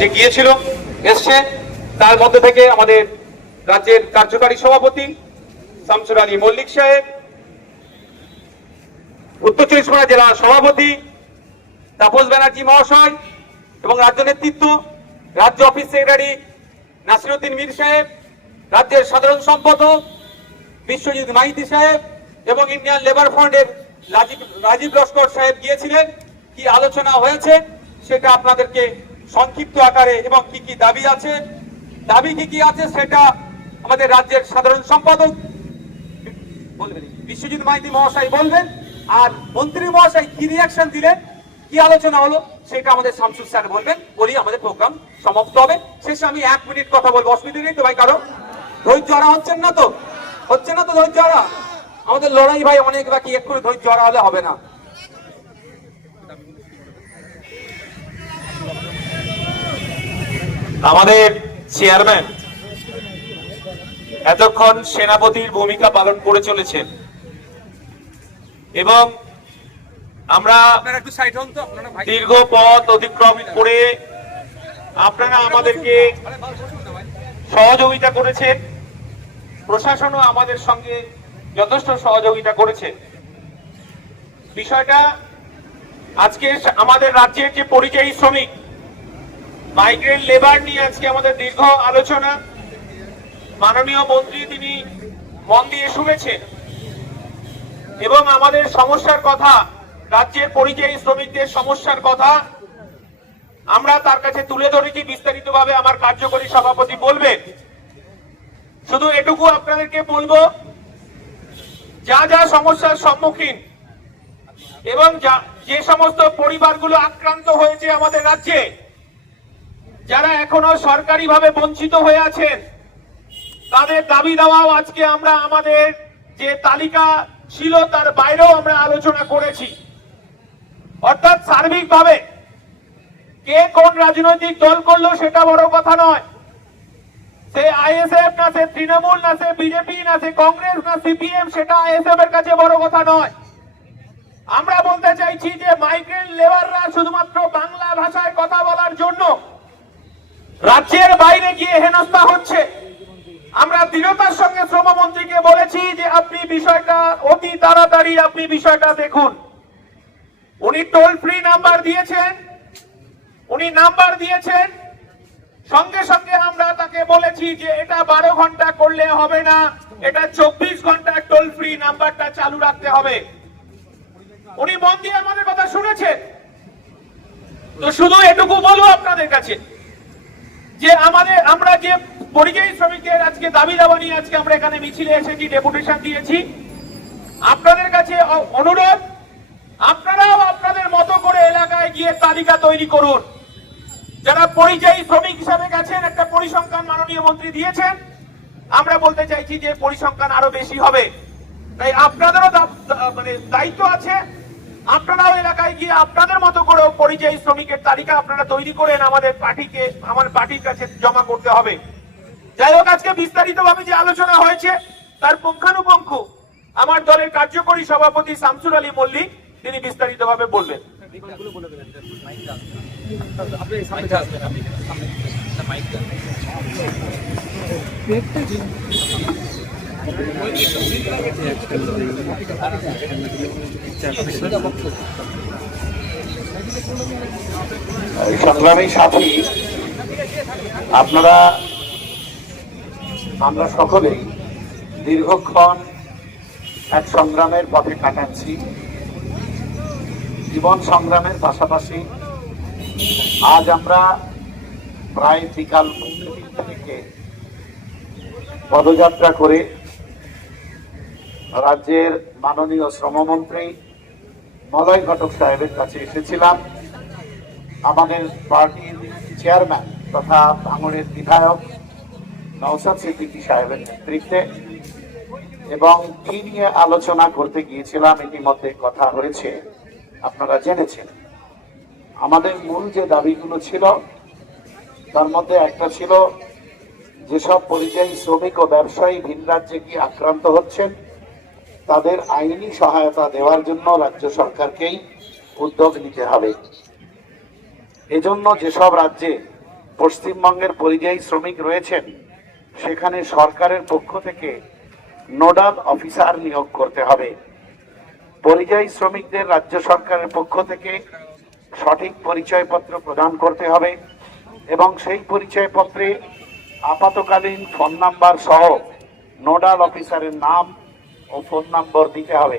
যে গিয়েছিল এসছে, তার মধ্যে থেকে আমাদের রাজ্যের কার্যকারী সভাপতি শামসুর আলী মল্লিক সাহেব, উত্তর চব্বিশ পরগনা জেলা সভাপতি তাপস ব্যানার্জি মহাশয় এবং রাজ্য নেতৃত্ব, রাজ্য অফিস সেক্রেটারি নাসিরউদ্দিন মীর সাহেব, রাজ্যের সাধারণ সম্পাদক বিশ্বজিৎ মাইতি সাহেব এবং ইন্ডিয়ান লেবার ফ্রন্টের রাজীব লস্কর সাহেব গিয়েছিলেন। কি আলোচনা হয়েছে সেটা আপনাদেরকে সংক্ষিপ্ত আকারে এবং কি কি দাবি আছে সেটা আমাদের রাজ্যের সাধারণ সম্পাদক বলবেন, বিশ্বজিৎ মাইতি মহাশয় বলবেন। আর মন্ত্রী মহাশয় কি রিয়াকশন দিলেন, কি আলোচনা হলো সেটা আমাদের শামসুর স্যার বলবেন। বলি আমাদের প্রোগ্রাম সমাপ্ত হবে। শেষে আমি 1 মিনিট কথা বলবো, অসুবিধা নেই তো ভাই? কারো ধৈর্য হারা হচ্ছে না তো ধৈর্য হারা? আমাদের লড়াই ভাই অনেক বাকি, একটু ধৈর্য হারা হলে হবে না। আমাদের চেয়ারম্যান এতক্ষণ সেনাপতির ভূমিকা পালন করে চলেছেন এবং আমরা দীর্ঘ পথ অতিক্রম করে আপনারা আমাদেরকে সহযোগিতা করেছেন, প্রশাসনও আমাদের সঙ্গে যথেষ্ট সহযোগিতা করেছে। বিষয়টা আজকে আমাদের রাজ্যের যে পরিযায়ী শ্রমিক মাইগ্রেন্ট লেবার নিয়ে আজকে আমাদের দীর্ঘ আলোচনা, মাননীয় মন্ত্রী তিনি মন দিয়ে শুনেছেন এবং আমাদের সমস্যার কথা, রাজ্যের পরিযায়ী শ্রমিকদের সমস্যার কথা আমরা তার কাছে তুলে ধরেছি। বিস্তারিতভাবে আমার কার্যকরী সভাপতি বলবেন। শুধু এটুকু আপনাদেরকে বলবো, যা যা সমস্যার সম্মুখীন এবং যে সমস্ত পরিবারগুলো আক্রান্ত হয়েছে আমাদের রাজ্যে, যারা এখনো সরকারিভাবে বঞ্চিত হয়ে আছেন, তাদের দাবি দেওয়াও আজকে আমরা আমাদের যে তালিকা ছিল তার বাইরেও আমরা আলোচনা করেছি। অর্থাৎ সার্বিকভাবে কে কোন রাজনৈতিক দল করলো সেটা বড় কথা নয়, সে আইএসএফ না সে তৃণমূল না সে বিজেপি না সে কংগ্রেস না সিপিএম, সেটা আইএসএফ এর কাছে বড় কথা নয়। আমরা বলতে চাইছি যে মাইগ্রেন্ট লেবাররা শুধুমাত্র বাংলা ভাষায় কথা বলার জন্য রাজ্যের বাইরে গিয়ে হেনস্থা হচ্ছে। আমরা দৃঢ়তার সঙ্গে শ্রমমন্ত্রীকে বলেছি যে আপনি বিষয়টা অতি তাড়াতাড়ি আপনি বিষয়টা দেখুন। উনি টোল ফ্রি নাম্বার দিয়েছেন, সঙ্গে সঙ্গে আমরা তাকে বলেছি যে এটা 12 ঘন্টা করলে হবে না, এটা 24 ঘন্টা টোল ফ্রি নাম্বারটা চালু রাখতে হবে। উনি মন দিয়ে আমাদের কথা শুনেছেন। তো শুধু এটুকু বলবো আপনাদের কাছে যে আমরা যে পরিযায়ী শ্রমিকদের আজকে দাবি দাবা নিয়ে আজকে আমরা এখানে মিছিলে এসেছি, ডেপুটেশন দিয়েছি, আপনাদের কাছে অনুরোধ, আপনারাও আপনাদের মতো করে এলাকায় গিয়ে তালিকা তৈরি করুন। যারা পরিযায়ী শ্রমিক হিসাবে গেছেন, একটা পরিসংখ্যান মাননীয় মন্ত্রী দিয়েছেন, আমরা বলতে চাইছি যে পরিসংখ্যান আরো বেশি হবে। তাই আপনাদেরও দায়িত্ব আছে, আপনারাও এলাকায় গিয়ে আপনাদের মতো করে পরিযায়ী শ্রমিকের তালিকা আপনারা তৈরি করেন, আমার পার্টির কাছে জমা করতে হবে। যাই হোক, আজকে বিস্তারিতভাবে যে আলোচনা হয়েছে তার পুঙ্খানুপুঙ্খ আমার দলের কার্যকরী সভাপতি শামসুর আলী মল্লিক তিনি বিস্তারিতভাবে বলবেন। সংগ্রামী সাথী, আমরা সকলেই দীর্ঘক্ষণ এক সংগ্রামের পথে কাটাচ্ছি। জীবন সংগ্রামের পাশাপাশি আজ আমরা প্রায় বিকাল থেকে পদযাত্রা করে রাজ্যের মাননীয় শ্রমমন্ত্রী মলয় ঘটক সাহেবের কাছে এসেছিলাম। আমাদের পার্টির চেয়ারম্যান তথা ভাঙড়ের বিধায়ক নওশাদ সিদ্দিকী সাহেবের নেতৃত্বে, এবং কি নিয়ে আলোচনা করতে গিয়েছিলাম ইতিমধ্যে কথা হয়েছে, আপনারা জেনেছেন। আমাদের মূল যে দাবিগুলো ছিল তার মধ্যে একটা ছিল, যেসব পরিযায়ী শ্রমিক ও ব্যবসায়ী ভিন রাজ্যে গিয়ে আক্রান্ত হচ্ছেন তাদের আইনি সহায়তা দেওয়ার জন্য রাজ্য সরকারকেই উদ্যোগ নিতে হবে। এজন্য যেসব রাজ্যে পশ্চিমবঙ্গের পরিযায়ী শ্রমিক রয়েছেন সেখানে সরকারের পক্ষ থেকে নোডাল অফিসার নিয়োগ করতে হবে। পরিযায়ী শ্রমিকদের রাজ্য সরকারের পক্ষ থেকে সঠিক পরিচয়পত্র প্রদান করতে হবে এবং সেই পরিচয়পত্রে আপাতকালীন ফোন নাম্বার সহ নোডাল অফিসারের নাম ও ফোন নম্বর দিতে হবে।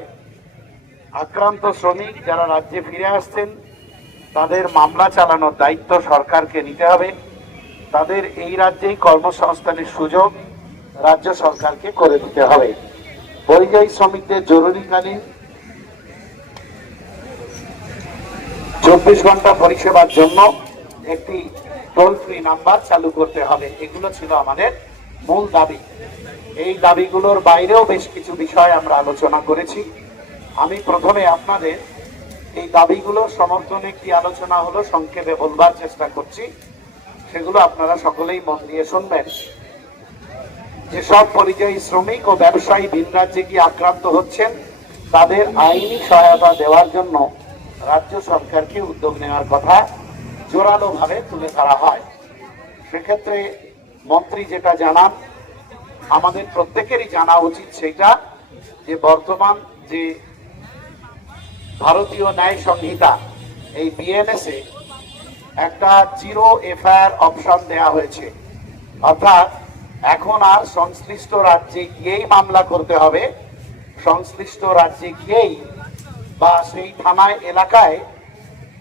আক্রান্ত শ্রমিক যারা রাজ্যে ফিরে আসছেন তাদের মামলা চালানোর দায়িত্ব সরকারকে নিতে হবে। তাদের এই রাজ্যেই কর্মসংস্থানের সুযোগ রাজ্য সরকারকে করে দিতে হবে। পরিযায়ী শ্রমিকদের জরুরিকালীন 24 ঘন্টা পরিষেবার জন্য একটি টোল ফ্রি নাম্বার চালু করতে হবে। এগুলো ছিল আমাদের মূল দাবি। এই দাবিগুলোর বাইরেও বেশ কিছু বিষয় আমরা আলোচনা করেছি। আমি প্রথমে আপনাদের এই দাবিগুলোর সমর্থনে কি আলোচনা হলো সংক্ষেপে বলবার চেষ্টা করছি, সেগুলো আপনারা সকলেই মন দিয়ে শুনবেন। যেসব পরিযায়ী শ্রমিক ও ব্যবসায়ী ভিন রাজ্যে গিয়ে আক্রান্ত হচ্ছেন তাদের আইনি সহায়তা দেওয়ার জন্য রাজ্য সরকারকে উদ্যোগ নেওয়ার কথা জোরালোভাবে তুলে ধরা হয়। সেক্ষেত্রে মন্ত্রী যেটা জানান, আমাদের প্রত্যেকেরই জানা উচিত সেটা যে বর্তমান যে ভারতীয় ন্যায় সংহিতা এই বিএনএস এ একটা জিরো এফআইআর অপশন দেয়া হয়েছে। অর্থাৎ এখন আর সংশ্লিষ্ট রাজ্যে গিয়েই মামলা করতে হবে, সংশ্লিষ্ট রাজ্যে গিয়েই বা সেই থানায় এলাকায়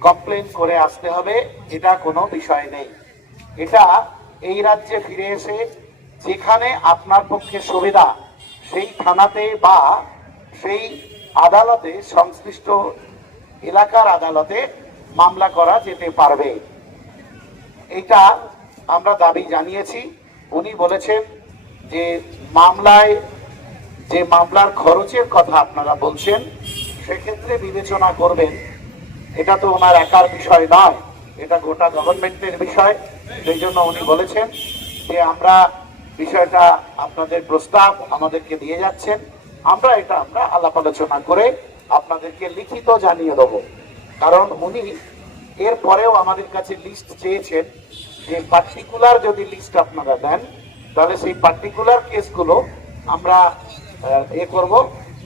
কমপ্লেন করে আসতে হবে, এটা কোনো বিষয় নেই। এটা এই রাজ্যে ফিরে এসে যেখানে আপনার পক্ষে সুবিধা সেই থানাতে বা সেই আদালতে, সংশ্লিষ্ট এলাকার আদালতে মামলা করা যেতে পারবে। এটা আমরা দাবি জানিয়েছি। উনি বলেছেন যে মামলার খরচের কথা আপনারা বলছেন, সেক্ষেত্রে বিবেচনা করবেন। এটা তো ওনার একার বিষয় নয়, এটা গোটা গভর্নমেন্টের বিষয়। সেই জন্য উনি বলেছেন যে আমরা বিষয়টা আপনাদের প্রস্তাব আমাদেরকে দিয়ে যাচ্ছেন, আমরা আলাপ আলোচনা করে আপনাদেরকে লিখিত জানিয়ে দেবো। কারণ উনি এর পরেও আমাদের কাছে লিস্ট চেয়েছেন যে পার্টিকুলার যদি লিস্ট আপনারা দেন তাহলে সেই পার্টিকুলার কেসগুলো আমরা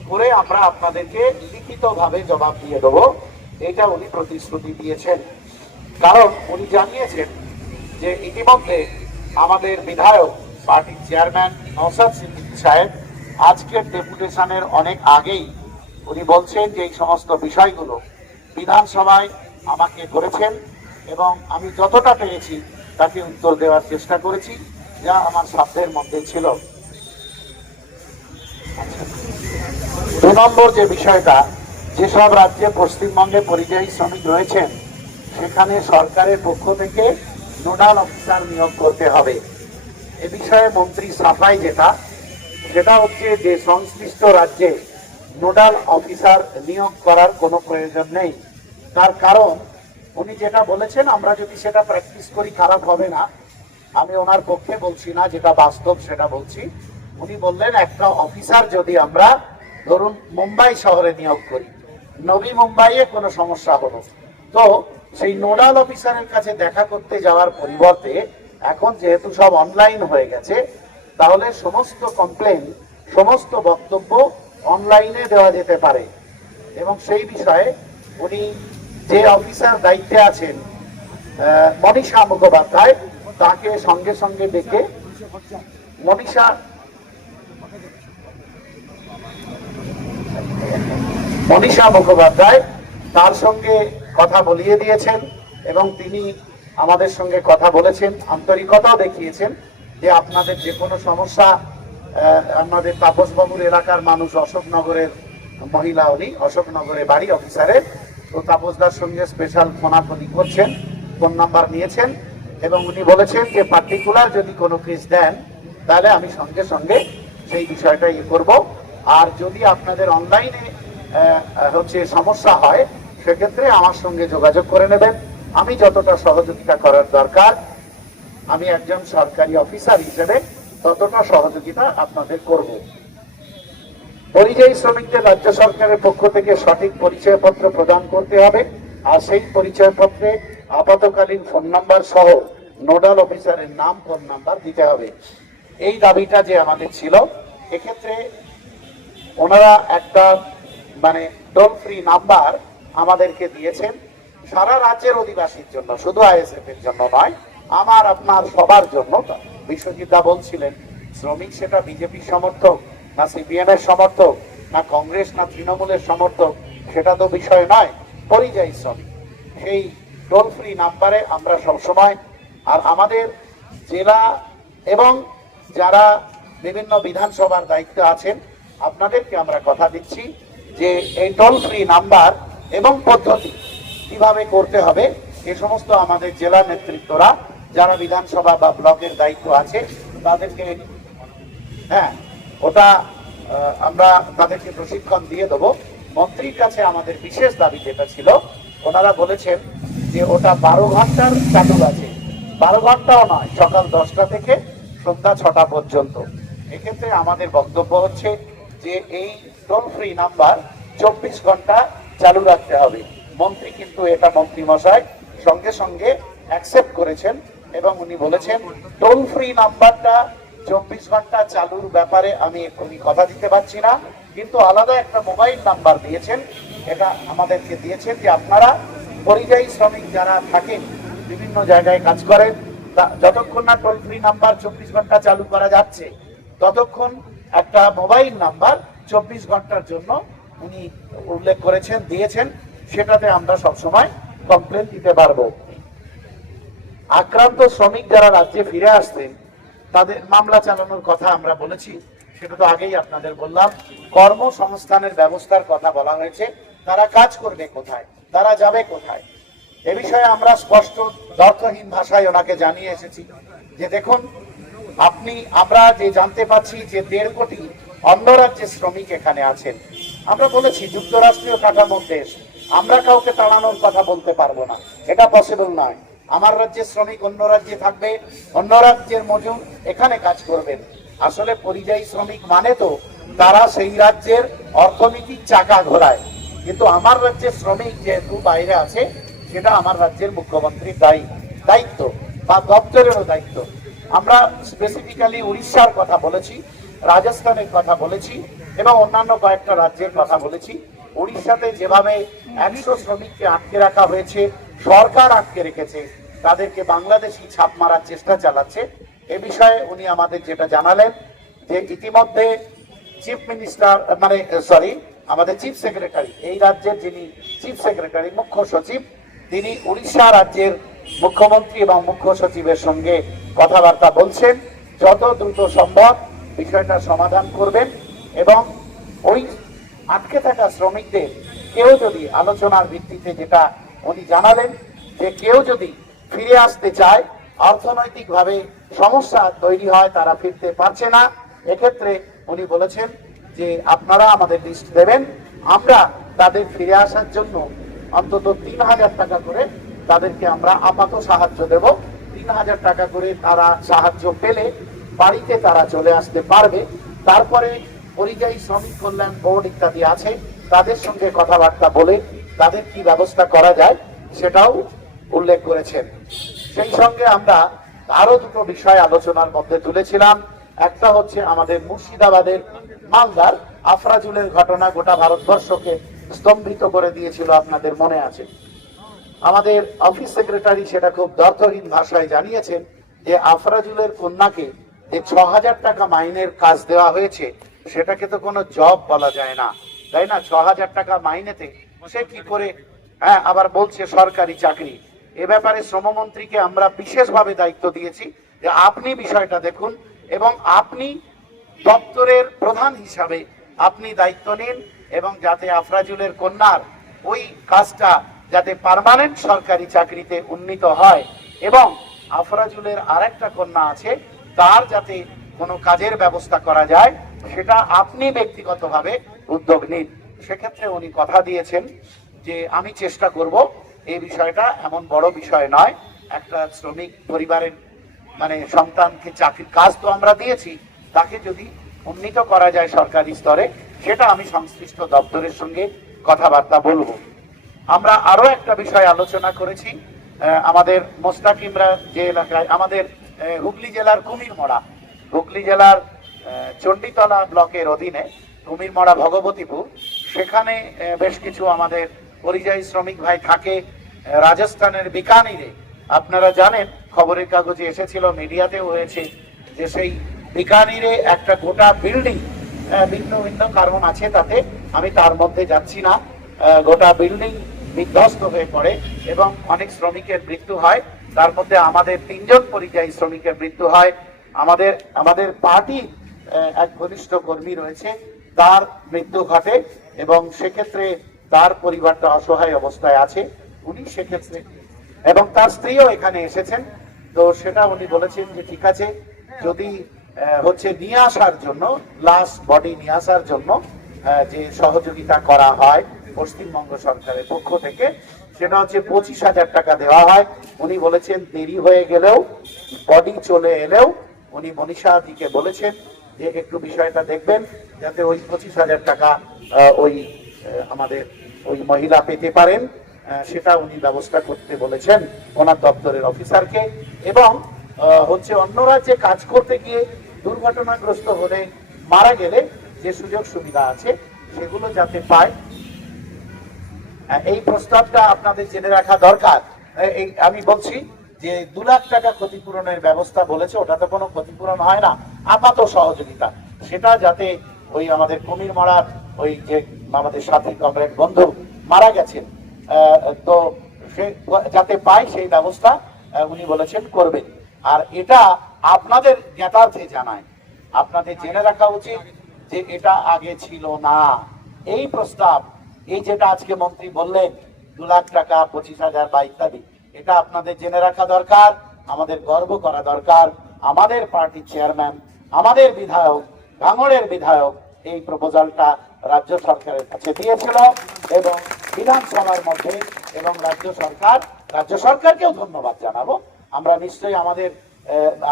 করে আমরা আপনাদেরকে লিখিতভাবে জবাব দিয়ে দেবো। এটা উনি প্রতিশ্রুতি দিয়েছেন। কারণ উনি জানিয়েছেন যে ইতিমধ্যে আমাদের বিধায়ক পার্টির চেয়ারম্যান নওশাদ সিদ্দিকী সাহেব আজকের ডেপুটেশনের অনেক আগেই উনি বলছেন যে এই সমস্ত বিষয়গুলো বিধানসভায় আমাকে করেছেন এবং আমি যতটা পেরেছি তাকে উত্তর দেওয়ার চেষ্টা করেছি, যা আমার সাধ্যের মধ্যে ছিল। 2 নম্বর যে বিষয়টা, যেসব রাজ্যে পশ্চিমবঙ্গে পরিযায়ী শ্রমিক রয়েছেন সেখানে সরকারের পক্ষ থেকে নোডাল অফিসার নিয়োগ করতে হবে। এ বিষয়ে মন্ত্রী সাফাই সেটা হচ্ছে যে সংশ্লিষ্ট রাজ্যে নোডাল অফিসার নিয়োগ করার কোনো প্রয়োজন নেই। তার কারণ উনি যেটা বলেছেন, আমরা যদি সেটা প্র্যাকটিস করি খারাপ হবে না। আমি ওনার পক্ষে বলছি না, যেটা বাস্তব সেটা বলছি। উনি বললেন একটা অফিসার যদি আমরা ধরুন মুম্বাই শহরে নিয়োগ করি, নবী মুম্বাইয়ে কোনো সমস্যা হলো, তো সেই নোডাল অফিসারের কাছে দেখা করতে যাওয়ার পরিবর্তে এখন যেহেতু সব অনলাইন হয়ে গেছে, তাহলে সমস্ত কমপ্লেন, সমস্ত বক্তব্য অনলাইনে দেওয়া যেতে পারে। এবং সেই বিষয়ে উনি যে অফিসার দায়িত্বে আছেন মনীষা মুখোপাধ্যায়, তাকে সঙ্গে সঙ্গে ডেকে মনীষা মুখোপাধ্যায় তার সঙ্গে কথা বলিয়ে দিয়েছেন এবং তিনি আমাদের সঙ্গে কথা বলেছেন, আন্তরিকতাও দেখিয়েছেন যে আপনাদের যে কোনো সমস্যা, আমাদের তাপসবাবুর এলাকার মানুষ, অশোকনগরের মহিলা, উনি অশোকনগরে বাড়ি অফিসারের, তো তাপসদার সঙ্গে স্পেশাল ফোনাফোনি করছেন, ফোন নাম্বার নিয়েছেন এবং উনি বলেছেন যে পার্টিকুলার যদি কোনো কেস দেন তাহলে আমি সঙ্গে সঙ্গে সেই বিষয়টা করব। আর যদি আপনাদের অনলাইনে সমস্যা হয় সেক্ষেত্রে আমার সঙ্গে যোগাযোগ করে নেবেন। আমি যতটা সহযোগিতা করার দরকার, আমি একজন সরকারি অফিসার হিসেবে ততটা সহযোগিতা আপনাদের করব। পরিযায়ী শ্রমিকদের রাজ্য সরকারের পক্ষ থেকে সঠিক পরিচয়পত্র প্রদান করতে হবে আর সেই পরিচয়পত্রে আপাতকালীন ফোন নাম্বার সহ নোডাল অফিসারের নাম, ফোন নাম্বার দিতে হবে। এই দাবিটা যে আমাদের ছিল, এক্ষেত্রে ওনারা একটা মানে টোল ফ্রি নাম্বার আমাদেরকে দিয়েছেন সারা রাজ্যের অধিবাসীর জন্য, শুধু আইএসএফ এর জন্য নয়, আমার আপনার সবার জন্য। বিশ্বজিৎ দা বলছিলেন শ্রমিক সেটা বিজেপির সমর্থক না সিপিএম এর সমর্থক না কংগ্রেস না তৃণমূলের সমর্থক, সেটা তো বিষয় নয়, পরিযায়ী শ্রমিক। সেই টোল ফ্রি নাম্বারে আমরা সবসময়, আর আমাদের জেলা এবং যারা বিভিন্ন বিধানসভার দায়িত্ব আছেন আপনাদেরকে আমরা কথা দিচ্ছি যে এই টোল ফ্রি নাম্বার এবং পদ্ধতি কিভাবে করতে হবে, এ সমস্ত আমাদের জেলা নেতৃত্বরা যারা বিধানসভা বা ব্লকের দায়িত্ব আছে তাদেরকে, হ্যাঁ ওটা আমরা তাদেরকে প্রশিক্ষণ দিয়ে দেবো। মন্ত্রীর কাছে আমাদের বিশেষ দাবি যেটা ছিল, ওনারা বলেছেন যে ওটা 12 ঘন্টার চালু আছে, 12 ঘন্টাও নয়, সকাল 10টা থেকে সন্ধ্যা 6টা পর্যন্ত। এক্ষেত্রে আমাদের বক্তব্য হচ্ছে যে এই টোল ফ্রি নাম্বার 24 ঘন্টা চালু রাখতে হবে। মন্ত্রী কিন্তু এটা মন্ত্রী মশাই সঙ্গে সঙ্গে অ্যাকসেপ্ট করেছেন এবং উনি বলেছেন টোল ফ্রি নাম্বারটা 24 ঘন্টা চালুর ব্যাপারে আমি এক্ষুনি কথা দিতে পারছি না, কিন্তু আলাদা একটা মোবাইল নাম্বার দিয়েছেন, এটা আমাদেরকে দিয়েছেন যে আপনারা পরিযায়ী শ্রমিক যারা থাকেন বিভিন্ন জায়গায় কাজ করেন, যতক্ষণ না টোল ফ্রি নাম্বার 24 ঘন্টা চালু করা যাচ্ছে ততক্ষণ একটা মোবাইল নাম্বার 24 ঘন্টার জন্য উনি উল্লেখ করেছেন, দিয়েছেন, সেটাতে আমরা সবসময় কমপ্লেন দিতে পারবো। আক্রান্ত শ্রমিক যারা রাজ্যে ফিরে আসতেন তাদের মামলা চালানোর কথা আমরা বলেছি, সেটা তো আগেই আপনাদের বললাম। কর্মসংস্থানের ব্যবস্থার কথা বলা হয়েছে, তারা কাজ করবে কোথায়, তারা যাবে কোথায়, এ বিষয়ে আমরা স্পষ্ট অর্থহীন ভাষায় ওনাকে জানিয়ে এসেছি যে দেখুন আমরা যে জানতে পাচ্ছি যে 1.5 কোটি অন্য রাজ্যের শ্রমিক এখানে আছেন। আমরা বলেছি যুক্তরাষ্ট্রীয় কাঠামোর দেশ, আমরা কাউকে তাড়ানোর কথা বলতে পারবো না, এটা পসিবল নয়। আমার রাজ্যের শ্রমিক অন্য রাজ্যে থাকবে, অন্য রাজ্যের মজুর এখানে কাজ করবেন। আসলে পরিযায়ী শ্রমিক মানে তো তারা সেই রাজ্যের অর্থনীতির চাকা ঘোরায়, কিন্তু আমার রাজ্যের শ্রমিক যেহেতু বাইরে আছে সেটা আমার রাজ্যের মুখ্যমন্ত্রীর দায়িত্ব বা দপ্তরেরও দায়িত্ব। আমরা স্পেসিফিক্যালি উড়িষ্যার কথা বলেছি, রাজস্থানের কথা বলেছি এবং অন্যান্য কয়েকটা রাজ্যের কথা বলেছি। উড়িষ্যাতে যেভাবে 100 শ্রমিককে আটকে রাখা হয়েছে, সরকার আটকে রেখেছে, তাদেরকে বাংলাদেশি ছাপ মারার চেষ্টা চালাচ্ছে, এ বিষয়ে উনি আমাদের যেটা জানালেন যে ইতিমধ্যে চিফ মিনিস্টার আমাদের চিফ সেক্রেটারি, এই রাজ্যের যিনি চিফ সেক্রেটারি মুখ্য সচিব, তিনি উড়িষ্যা রাজ্যের মুখ্যমন্ত্রী এবং মুখ্য সচিবের সঙ্গে কথাবার্তা বলছেন, যত দ্রুত সম্ভব বিষয়টা সমাধান করবেন এবং ওই আটকে থাকা শ্রমিকদের কেউ যদি আলোচনার ভিত্তিতে, যেটা উনি জানালেন যে কেউ যদি ফিরে আসতে চায়, অর্থনৈতিকভাবে সমস্যা তৈরি হয়, তারা ফিরতে পারছে না, এক্ষেত্রে উনি বলেছেন যে আপনারা আমাদের লিস্ট দেবেন, আমরা তাদের ফিরে আসার জন্য অন্তত 3,000 টাকা করে তাদেরকে আমরা আপাত সাহায্য দেব। 3,000 টাকা করে তারা সাহায্য পেলে বাড়িতে তারা চলে আসতে পারবে। তারপরে পরিযায়ী শ্রমিক কল্যাণ বোর্ড ইত্যাদি আছে, তাদের সঙ্গে কথাবার্তা বলে তাদের কি ব্যবস্থা করা যায় সেটাও উল্লেখ করেছেন। সেই সঙ্গে আমরা আরো দুটো বিষয় আলোচনার মধ্যে তুলেছিলাম। একটা হচ্ছে আমাদের মুর্শিদাবাদের মালদার আফরাজুলের ঘটনা গোটা ভারতবর্ষকে স্তম্ভিত করে দিয়েছিল, আপনাদের মনে আছে। আমাদের অফিস সেক্রেটারি সেটা খুব দ্ব্যর্থহীন ভাষায় জানিয়েছেন যে আফরাজুলের কন্যাকে যে 6,000 টাকা মাইনের কাজ দেওয়া হয়েছে সেটাকে তো কোনো জব বলা যায় না, তাই না? 6,000 টাকা মাইনেতে সে কি করে, আবার বলছে সরকারি চাকরি। এ ব্যাপারে শ্রমমন্ত্রীকে আমরা বিশেষভাবে দায়িত্ব দিয়েছি যে আপনি বিষয়টা দেখুন এবং আপনি দপ্তরের প্রধান হিসাবে আপনি দায়িত্ব নিন এবং যাতে আফরাজুলের কন্যার ওই কাজটা যাতে পার্মানেন্ট সরকারি চাকরিতে উন্নীত হয় এবং আফরাজুলের আরেকটা কন্যা আছে তার যাতে কোনো কাজের ব্যবস্থা করা যায়, সেটা আপনি ব্যক্তিগতভাবে উদ্যোগ নিন। সেক্ষেত্রে উনি কথা দিয়েছেন যে আমি চেষ্টা করব, এই বিষয়টা এমন বড় বিষয় নয়, একটা শ্রমিক পরিবারের সন্তানকে চাকরির কাজ তো আমরা দিয়েছি, তাকে যদি উন্নীত করা যায় সরকারি স্তরে, সেটা আমি সংশ্লিষ্ট দপ্তরের সঙ্গে কথাবার্তা বলবো। আমরা আরো একটা বিষয় আলোচনা করেছি আমাদের মোস্তাকিমরা যে এলাকায় আমাদের হুগলি জেলার হুগলি জেলার চণ্ডীতলা ব্লকের অধীনে কুমিরমড়া ভগবতীপুর, সেখানে বেশ কিছু আমাদের পরিযায়ী শ্রমিক ভাই থাকে। রাজস্থানের বিকানিরে আপনারা জানেন, খবরের কাগজে এসেছিল, মিডিয়াতেও হয়েছে, যে সেই বিকানিরে একটা গোটা বিল্ডিং, ভিন্ন ভিন্ন কারণ আছে তাতে, আমি তার মধ্যে যাচ্ছি না, গোটা বিল্ডিং বিধ্বস্ত হয়ে পড়ে এবং অনেক শ্রমিকের মৃত্যু হয়। তার মধ্যে আমাদের 3 জন পরিযায়ী শ্রমিকের মৃত্যু হয়। আমাদের পার্টির এক ঘনিষ্ঠ কর্মী রয়েছে, তার মৃত্যু ঘটে এবং সেক্ষেত্রে তার পরিবারটা অসহায় অবস্থায় আছে। উনি সেক্ষেত্রে এবং তার স্ত্রীও এখানে এসেছেন, তো সেটা উনি বলেছেন যে ঠিক আছে, যদি হচ্ছে নিয়ে আসার জন্য, লাশ বডি নিয়ে আসার জন্য যে সহযোগিতা করা হয় পশ্চিমবঙ্গ সরকারের পক্ষ থেকে, সেটা হচ্ছে 25,000 টাকা দেওয়া হয়। উনি বলেছেন দেরি হয়ে গেলেও, বডি চলে এলেও, উনি মনীষাদিকে বলেছেন যে একটু বিষয়টা দেখবেন যাতে ওই 25,000 টাকা আমাদের ওই মহিলা পেতে পারেন, সেটা উনি ব্যবস্থা করতে বলেছেন ওনার দপ্তরের অফিসারকে। এবং হচ্ছে অন্য রাজ্যে কাজ করতে গিয়ে দুর্ঘটনাগ্রস্ত হলে, মারা গেলে যে সুযোগ সুবিধা আছে সেগুলো যাতে পায়, এই প্রস্তাবটা আপনাদের জেনে রাখা দরকার। আমি বলছি যে 2 লাখ টাকা ক্ষতিপূরণের ব্যবস্থা বলেছে, ওটা তো কোনো ক্ষতিপূরণ হয় না, আপাত সহযোগিতা, সেটা যাতে ওই আমাদের কুমিরমারার ওই যে আমাদের সাথী কমরেড বন্ধু মারা গেছেন, তো সে যাতে পায় সেই ব্যবস্থা উনি বলেছেন করবেন। আর এটা আপনাদের জ্ঞাতার্থে জানায়, আপনাদের জেনে রাখা উচিত যে এটা আগে ছিল না। এই প্রস্তাব, এই যেটা আজকে মন্ত্রী বললেন 2 লাখ টাকা, 25,000 বা ইত্যাদি, এটা আপনাদের জেনে রাখা দরকার, আমাদের গর্ব করা দরকার। আমাদের পার্টির চেয়ারম্যান, আমাদের বিধায়ক, ভাঙড়ের বিধায়ক এই প্রপোজালটা রাজ্য সরকারের কাছে দিয়েছিল এবং বিধানসভার মধ্যে, এবং রাজ্য সরকারকেও ধন্যবাদ জানাবো। আমরা নিশ্চয়ই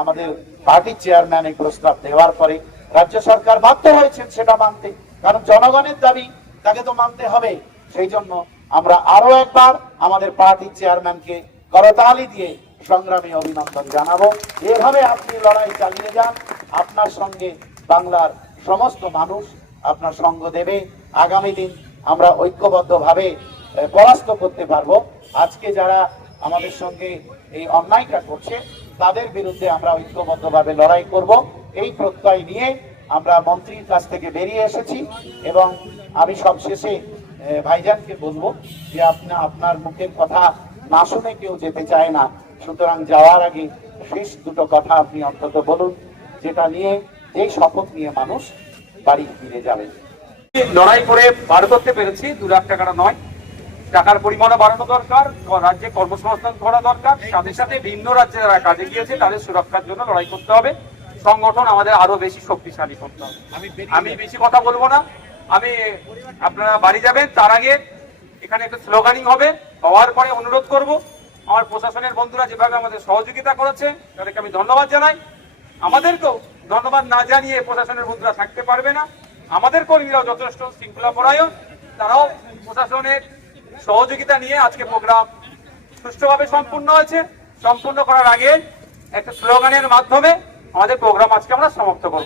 আমাদের পার্টির চেয়ারম্যান এই প্রস্তাব দেওয়ার পরে রাজ্য সরকার বাধ্য হয়েছেন সেটা মানতে, কারণ জনগণের দাবি, তাকে তো মানতে হবে। সেই জন্য আমরা আরো একবার আমাদের পার্টির চেয়ারম্যানকে করতালি দিয়ে সংগ্রামী অভিনন্দন জানাবো। এভাবে আপনি লড়াই চালিয়ে যান, আপনার সঙ্গে বাংলার সমস্ত মানুষ আপনার সঙ্গ দেবে। আগামী দিন আমরা ঐক্যবদ্ধভাবে পরাস্ত করতে পারবো। আজকে যারা আমাদের সঙ্গে এই অন্যায়টা করছে তাদের বিরুদ্ধে আমরা ঐক্যবদ্ধভাবে লড়াই করব, এই প্রত্যয় নিয়ে আমরা মন্ত্রীর কাছ থেকে বেরিয়ে এসেছি। এবং আমি সবশেষে ভাইজানকে বলবো যে আপনার মুখের কথা না শুনে কেউ যেতে চায় না, সুতরাং যাওয়ার আগে শেষ 2টো কথা আপনি অন্তত বলুন, যেটা নিয়ে, যেই শপথ নিয়ে মানুষ বাড়ি ফিরে যাবে। লড়াই করে বার করতে পেরেছি, 2 লাখ টাকাটা নয়, টাকার পরিমাণও বাড়ানো দরকার, রাজ্যে কর্মসংস্থান করা দরকার, সাথে সাথে ভিন্ন রাজ্যে যারা কাজে গিয়েছে তাদের সুরক্ষার জন্য লড়াই করতে হবে। সংগঠন আমাদের আরো বেশি শক্তিশালী করতে হবে। আমি বেশি কথা বলবো না, আপনারা বাড়ি যাবেন, তার আগে এখানে একটা স্লোগানিং হবে, হওয়ার পরে অনুরোধ করব আমার প্রশাসনের বন্ধুরা যেভাবে আমাদের সহযোগিতা করেছে তাদেরকে আমি ধন্যবাদ জানাই। আমাদেরকেও ধন্যবাদ না জানিয়ে প্রশাসনের বন্ধুরা থাকতে পারবে না। আমাদের কর্মীরাও যথেষ্ট শৃঙ্খলাপরায়ণ, তারাও প্রশাসনের সহযোগিতা নিয়ে আজকে প্রোগ্রাম সুষ্ঠুভাবে সম্পূর্ণ হয়েছে। সম্পূর্ণ করার আগে একটা স্লোগানের মাধ্যমে আমাদের প্রোগ্রাম আজকে আমরা সমাপ্ত করব।